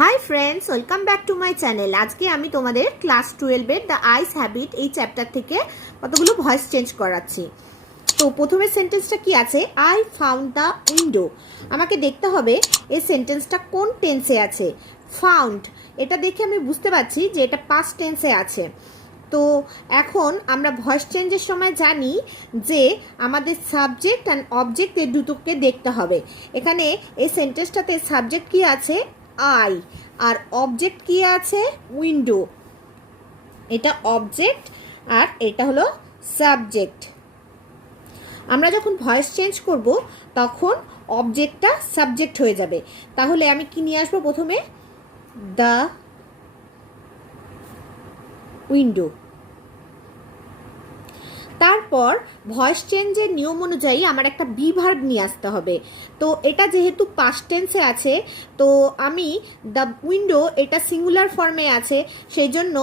Hi friends, welcome back to my channel. আজকে আমি তোমাদের ক্লাস 12-এর দ্য আইস হ্যাবিট এই চ্যাপ্টার থেকে কতগুলো ভয়েস চেঞ্জ করাচ্ছি। তো প্রথমের সেন্টেন্সটা কি আছে? I found the window. আমাকে দেখতে হবে এই সেন্টেন্সটা কোন টেন্সে আছে। ফাউন্ড, এটা দেখে আমি বুঝতে পারছি যে এটা পাস্ট টেন্সে আছে। তো এখন আমরা ভয়েস চেঞ্জের সময় জানি যে আমাদের সাবজেক্ট অ্যান্ড অবজেক্ট এর দুটোকে দেখতে হবে। এখানে এই সেন্টেন্সটাতে সাবজেক্ট কি আছে? আই, আর অবজেক্ট কি আছে? উইন্ডো। এটা অবজেক্ট আর এটা হলো সাবজেক্ট। আমরা যখন ভয়েস চেঞ্জ করব তখন অবজেক্টটা সাবজেক্ট হয়ে যাবে। তাহলে আমি কি নিয়ে আসবো? প্রথমে দ্য উইন্ডো। তারপর ভয়েস চেঞ্জের নিয়ম অনুযায়ী আমার একটা বি ভার্ব নিয়ে আসতে হবে। তো এটা যেহেতু পাস্ট টেন্সে আছে, তো আমি দ্য উইন্ডো এটা সিঙ্গুলার ফর্মে আছে, সেই জন্য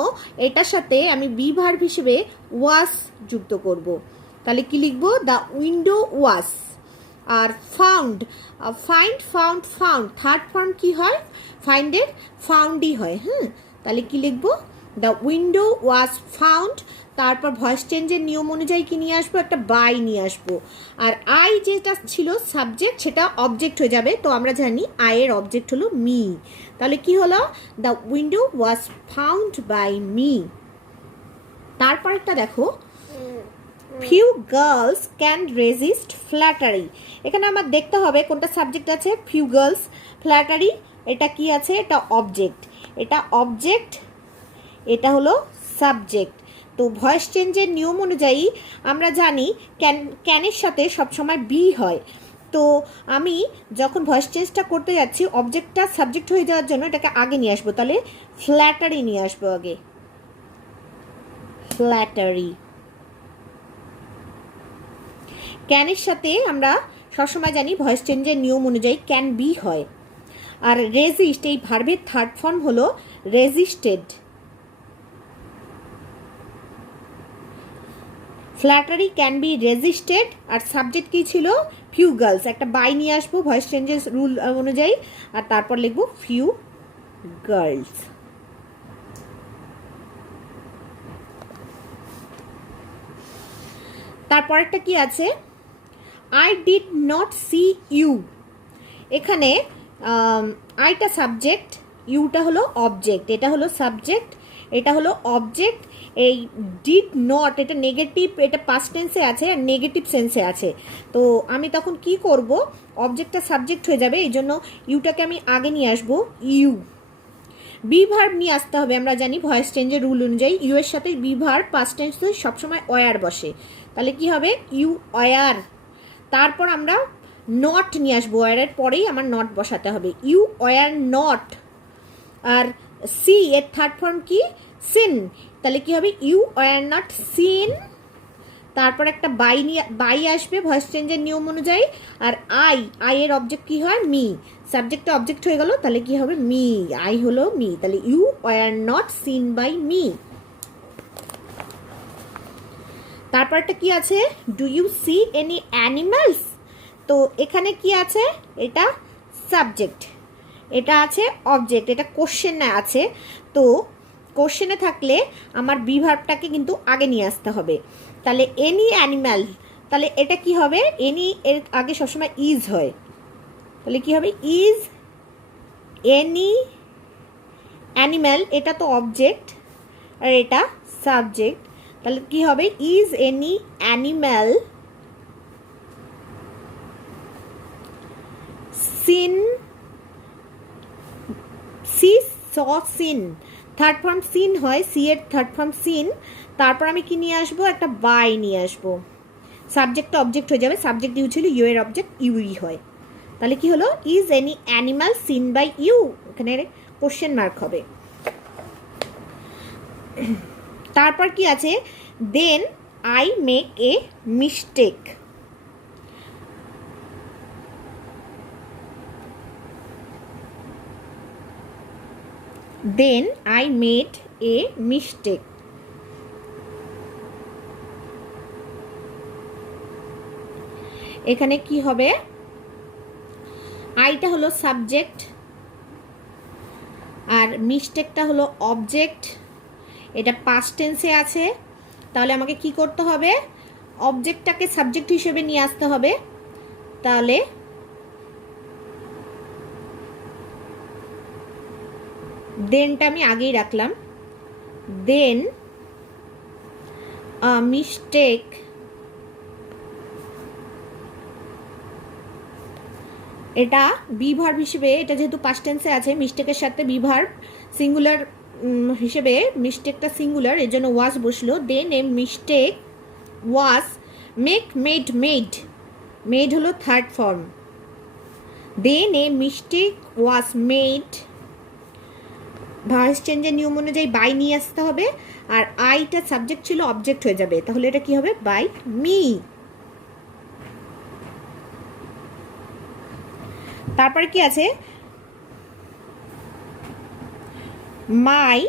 এটার সাথে আমি বি ভার্ব হিসেবে ওয়াস যুক্ত করব। তাহলে কি লিখবো? The window was. আর found, find, found, found third form কি হয়? ফাইন্ডের ফাউন্ডই হয়। তাহলে কি লিখবো? The window was found. তারপর ভয়েস চেঞ্জের নিয়ম অনুযায়ী কি নিয়ে আসবো? একটা বাই নিয়ে আসবো। আর আই যেটা ছিল সাবজেক্ট সেটা অবজেক্ট হয়ে যাবে। তো আমরা জানি আয়ের অবজেক্ট হলো মি। তাহলে কি হলো? The window was found by me. তারপর একটা দেখো, few girls can resist flattery. এখানে আমার দেখতে হবে কোনটা সাবজেক্ট আছে। ফিউ গার্লস, ফ্ল্যাটারি এটা কি আছে? এটা অবজেক্ট। এটা অবজেক্ট, এটা হলো সাবজেক্ট। তো ভয়েস চেঞ্জের নিয়ম অনুযায়ী আমরা জানি ক্যানের সাথে সবসময় বি হয়। তো আমি যখন ভয়েস চেঞ্জটা করতে যাচ্ছি অবজেক্টটা সাবজেক্ট হয়ে যাওয়ার জন্য এটাকে আগে নিয়ে আসবো। তাহলে ফ্ল্যাটারি নিয়ে আসবো আগে, ফ্ল্যাটারি। ক্যানের সাথে আমরা সবসময় জানি ভয়েস চেঞ্জের নিয়ম অনুযায়ী ক্যান বি হয়। আর রেজিস্ট, এই ভার্বের থার্ড ফর্ম হলো resisted. Flattery can be resisted. আর সাবজেক্ট কি ছিল? Few girls. একটা বাই নিয়ে আসবো ভয়েস চেঞ্জের রুল অনুযায়ী, আর তারপর লিখবো ফিউ গার্লস। তারপর একটা কি আছে? I did not see you. এখানে আইটা সাবজেক্ট, ইউটা হলো অবজেক্ট। এটা হলো সাবজেক্ট, এটা হলো অবজেক্ট। এই ডিড নট এটা নেগেটিভ, এটা পাস্ট টেন্সে আছে আর নেগেটিভ সেন্সে আছে। তো আমি তখন কি করব? অবজেক্টটা সাবজেক্ট হয়ে যাবে, এই জন্য ইউটাকে আমি আগে নিয়ে আসবো। ইউ, বি ভার্ব নিয়ে আসতে হবে। আমরা জানি ভয়েস চেঞ্জের রুল অনুযায়ী ইউ এর সাথে বি ভার্ব পাস্ট টেন্সে সবসময় ওয়ার বসে। তাহলে কি হবে? You were. তারপর আমরা নট নিয়ে আসবো, ওয়ারের পরেই আমার নট বসাতে হবে। You were not. আর সি এর থার্ড ফর্ম কি? সিন। তাহলে কি হবে? You were not seen. তারপর একটা বাই আসবে ভয়েস চেঞ্জের নিয়ম অনুযায়ী। আর আই এর অবজেক্ট কি হয়? মি। সাবজেক্টটা অবজেক্ট হয়ে গেল, তাহলে কি হবে? মি। আই হলো মি। তাহলে you were not seen by me. তারপরটা কি আছে? Do you see any animals. তো এখানে কি আছে? এটা সাবজেক্ট, এটা আছে অবজেক্ট, এটা কোশ্চেনে আছে। তো কোশ্চেনে থাকলে আমার বি ভার্বটাকে কিন্তু আগে নিয়ে আসতে হবে। তাহলে এনি অ্যানিম্যাল, তাহলে এটা কি হবে? এনি এর আগে সবসময় ইজ হয়। তাহলে কি হবে? ইজ এনি অ্যানিম্যাল, এটা তো অবজেক্ট আর এটা সাবজেক্ট। তাহলে কি হবে? Is any animal seen, see saw seen. Third form seen হয়, সি এর থার্ড ফর্ম সিন। তারপর আমি কি নিয়ে আসবো? একটা বাই নিয়ে আসবো। সাবজেক্টটা অবজেক্ট হয়ে যাবে, সাবজেক্ট ইউ ছিল, ইউ এর অবজেক্ট ইউই হয়। তাহলে কি হলো? Is any animal seen by you. এখানে কোশ্চেন মার্ক হবে। তারপর কি আছে? Then I make a mistake. Then I made a mistake. এখানে কি হবে? আইটা হলো সাবজেক্ট, আর মিস্টেকটা হলো অবজেক্ট, এটা পাস্ট টেন্সে আছে, তাহলে আমাকে কি করতে হবে, অবজেক্টটাকে সাবজেক্ট হিসেবে নিয়ে আসতে হবে। তাহলে দেনটা আমি আগেই রাখলাম, দেন আ মিস্টেক এটা বি ভার্ব হিসেবে, এটা যেহেতু পাস্ট টেন্সে আছে, মিস্টেকের সাথে বি ভার্ব সিঙ্গুলার হিসেবে, মিস্টেকটা সিঙ্গুলার, এর জন্য ওয়াজ বসলো। Then a mistake was made made হলো third form. Then a mistake was made, voice চেঞ্জের নিয়ম অনুযায়ী বাই নিয়ে আসতে হবে, আর আইটা সাবজেক্ট ছিল অবজেক্ট হয়ে যাবে, তাহলে এটা কি হবে, বাই মি। তারপরে কি আছে, my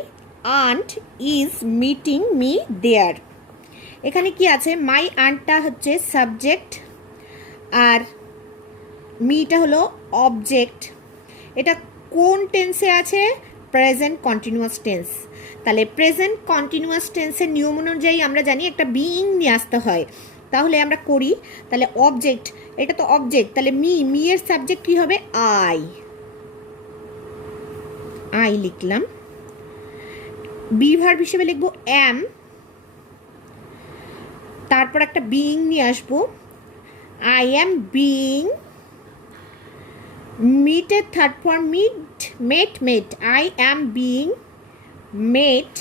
aunt is meeting me there. এখানে কি আছে, মাই আন্টটা হচ্ছে সাবজেক্ট আর মিটা হলো অবজেক্ট। এটা কোন টেন্সে আছে, প্রেজেন্ট কন্টিনিউয়াস টেন্স। তাহলে প্রেজেন্ট কন্টিনিউয়াস টেন্সের নিয়ম অনুযায়ী আমরা জানি একটা বিইং নিয়ে আসতে হয়, তাহলে আমরা করি। তাহলে অবজেক্ট, এটা তো অবজেক্ট, তাহলে মি এর সাবজেক্ট কি হবে, আই লিখলাম। বি ভার্ব হিসেবে লিখবো অ্যাম, তারপর একটা বিইং নিয়ে আসবো, আই অ্যাম বিইং। মিটের third form met, I am being made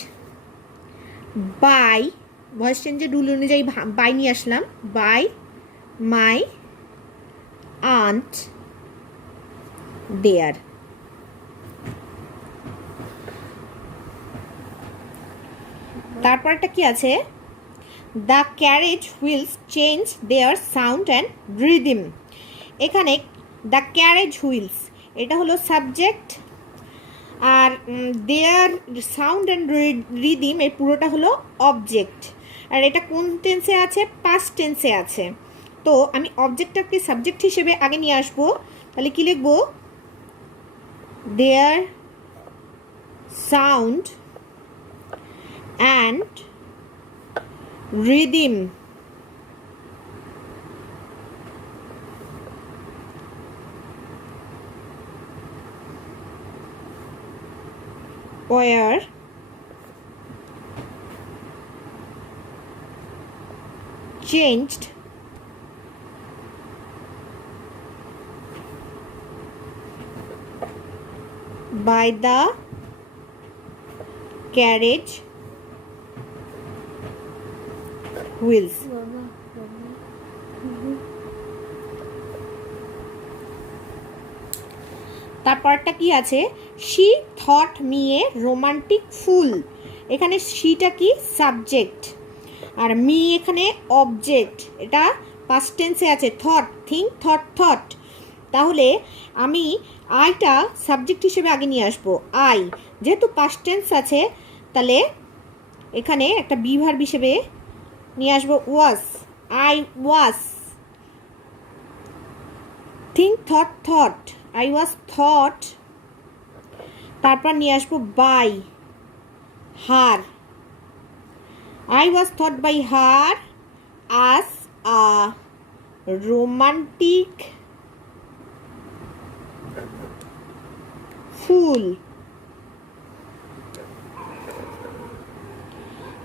by, voice চেঞ্জের রুল অনুযায়ী বাই নিয়ে আসলাম, বাই মাই আন্ট দেয়ার। তারপরটা কি আছে, the carriage wheels change their sound and rhythm. এখানে দ্য ক্যারেজ হুইলস এটা হলো সাবজেক্ট, আর দেয়ার সাউন্ড অ্যান্ড রিদিম এর পুরোটা হলো অবজেক্ট। আর এটা কোন টেন্সে আছে, পাস্ট টেন্সে আছে। তো আমি অবজেক্টটাকে সাবজেক্ট হিসেবে আগে নিয়ে আসবো, তাহলে কি লিখবো, their sound and rhythm were changed by the carriage wheels. তারপরটা কি আছে, she thought me a romantic fool. এখানে শিটা কি, সাবজেক্ট, আর মি এখানে অবজেক্ট। এটা পাস্ট টেন্সে আছে, থট, থিঙ্ক, থট। তাহলে আমি আইটা সাবজেক্ট হিসেবে আগে নিয়ে আসবো, আই যেহেতু পাস্ট টেন্স আছে, তাহলে এখানে একটা বি ভার্ব হিসেবে নিয়ে আসবো was, I was. Think, thought, I was thought. তারপর নিয়ে আসবো by her, I was thought by her as a romantic fool.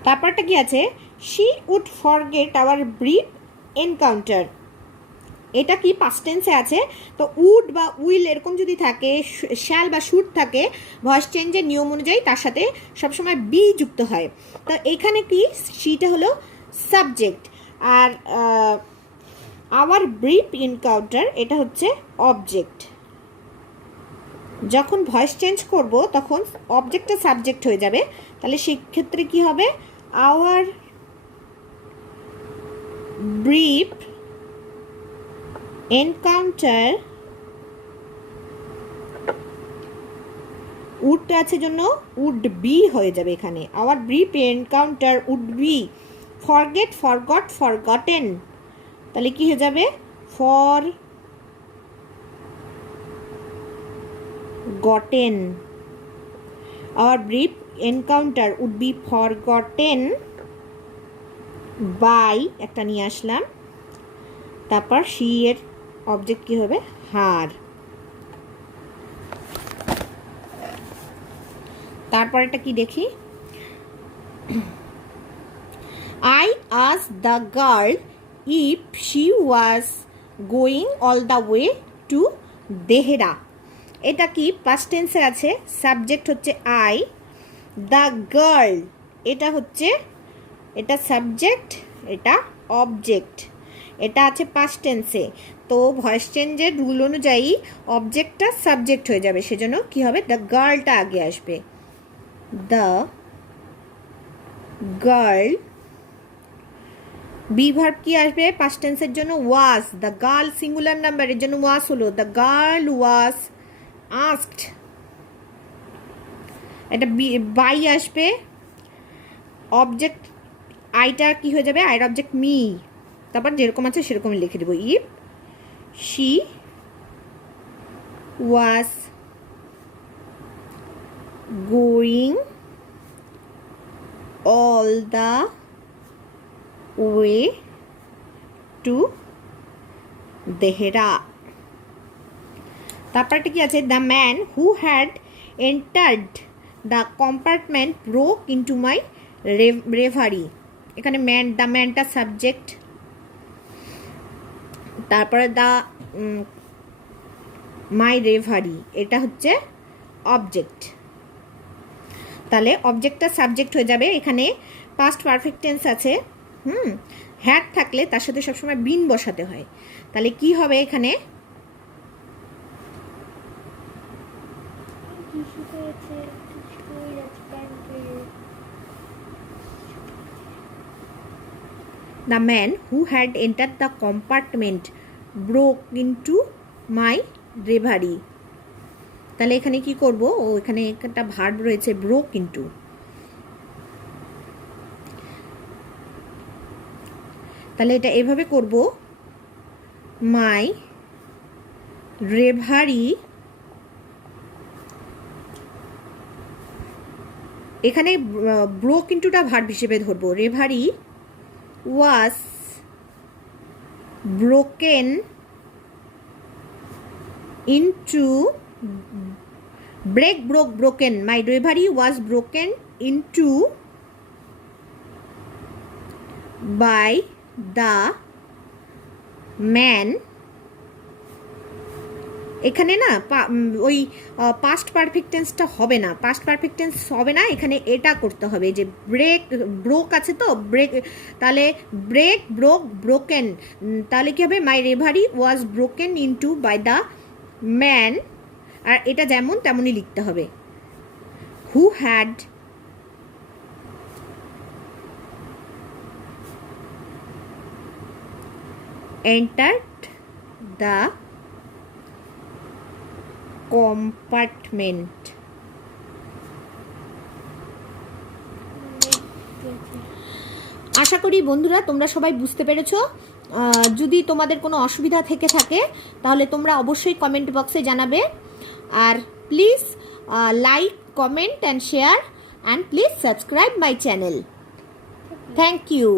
তারপরটা কি আছে, she would forget our brief encounter. এটা কি পাস্ট টেন্সে আছে, তো উড বা উইল এরকম যদি থাকে, শ্যাল বা শুড থাকে, ভয়েস চেঞ্জের নিয়ম অনুযায়ী তার সাথে সবসময় বি যুক্ত হয়। তো এখানে কি, সিটা হলো সাবজেক্ট, আর আওয়ার ব্রিফ এনকাউন্টার এটা হচ্ছে অবজেক্ট। যখন ভয়েস চেঞ্জ করব তখন অবজেক্টটা সাবজেক্ট হয়ে যাবে, তাহলে সেক্ষেত্রে কি হবে, আওয়ার ব্রিফ এনকাউন্টার, উড আছে জন্য উড বি হয়ে যাবে এখানে, our brief encounter would be forget, forgot, forgotten, তাহলে কি হয়ে যাবে, forgotten. Our brief encounter would be forgotten by, একটা নিয়ে আসলাম, তারপর শি এর অবজেক্ট কি হবে, হার। তারপর এটা কি দেখি, I asked the girl if she was going all the way to Dehra. এটা কি past tense এ আছে, সাবজেক্ট হচ্ছে I, the girl এটা হচ্ছে, এটা সাবজেক্ট, এটা অবজেক্ট, এটা আছে past tense এ। তো ভয়েস চেঞ্জের রুল অনুযায়ী অবজেক্টটা সাবজেক্ট হয়ে যাবে, সেজন্য কি হবে, দ্য গার্লটা আগে আসবে, দ্য গার্ল। বি ভার্ব কি আসবে পাস্ট টেন্সের জন্য, ওয়াজ। দ্য গার্ল সিঙ্গুলার নাম্বার, এর জন্য ওয়াজ হলো, দ্য গার্ল ওয়াজ আস্কড। এটা বাই আসবে, অবজেক্ট আইটা কি হয়ে যাবে, আইয়ের অবজেক্ট মি, তারপর যেরকম আছে সেরকম লিখে দেবো, if she was going all the way to Dehra। তারপরটা কি আছে, the man who had entered the compartment broke into my reverie. এখানে ম্যান, দ্য ম্যানটা সাবজেক্ট, তারপরে দ্য মাই রেভারি এটা হচ্ছে অবজেক্ট। তাহলে অবজেক্টটা সাবজেক্ট হয়ে যাবে। এখানে পাস্ট পারফেক্ট টেন্স আছে, হ্যাড থাকলে তার সাথে সবসময় বিন বসাতে হয়। তাহলে কি হবে এখানে, the man who had enter the compartment broke into my reverie. তাহলে এখানে কি করব, ও এখানে একটা ভার্ব রয়েছে ব্রোক ইন্টু, তাহলে এটা এভাবে করব, মাই রেভারি, এখানে ব্রোক ইন্টুটা ভার্ব হিসেবে ধরবো, reverie was broken into, break broke broken, my reverie was broken into by the man. এখানে না ওই পাস্ট পারফেক্ট টেন্সটা হবে না, পাস্ট পারফেক্ট টেন্স হবে না, এখানে এটা করতে হবে যে ব্রেক ব্রোক আছে তো ব্রেক, তাহলে ব্রেক ব্রোক ব্রোকেন, তাহলে কি হবে, my reverie was broken into by the man, আর এটা যেমন তেমনই লিখতে হবে, who had entered the compartment। আশা করি বন্ধুরা তোমরা সবাই বুঝতে পেরেছো। যদি তোমাদের কোনো অসুবিধা থেকে থাকে তাহলে তোমরা অবশ্যই কমেন্ট বক্সে জানাবে, আর please like, comment and share, and please subscribe my channel. Thank you.